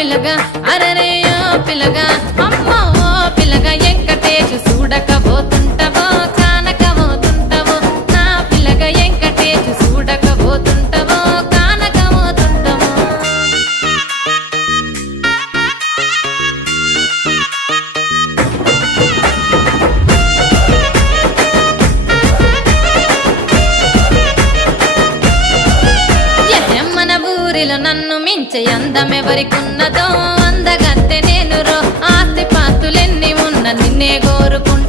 పిల్లగా అరరేయో పిల్లగా అమ్మో పిల్లగా వెంకటేశు చూడకపోతుంటవో కానకపోతుంటవో నా పిల్లగా వెంకటేశు చూడకపోతుంటవో కానకపోతుంటవో మన ఊరిలో నన్ను మించే అందమెవరికున్నదో అందగత్తె నేను రో ఆస్తి పాస్తులెన్ని ఉన్న నిన్నే కోరుకుంటా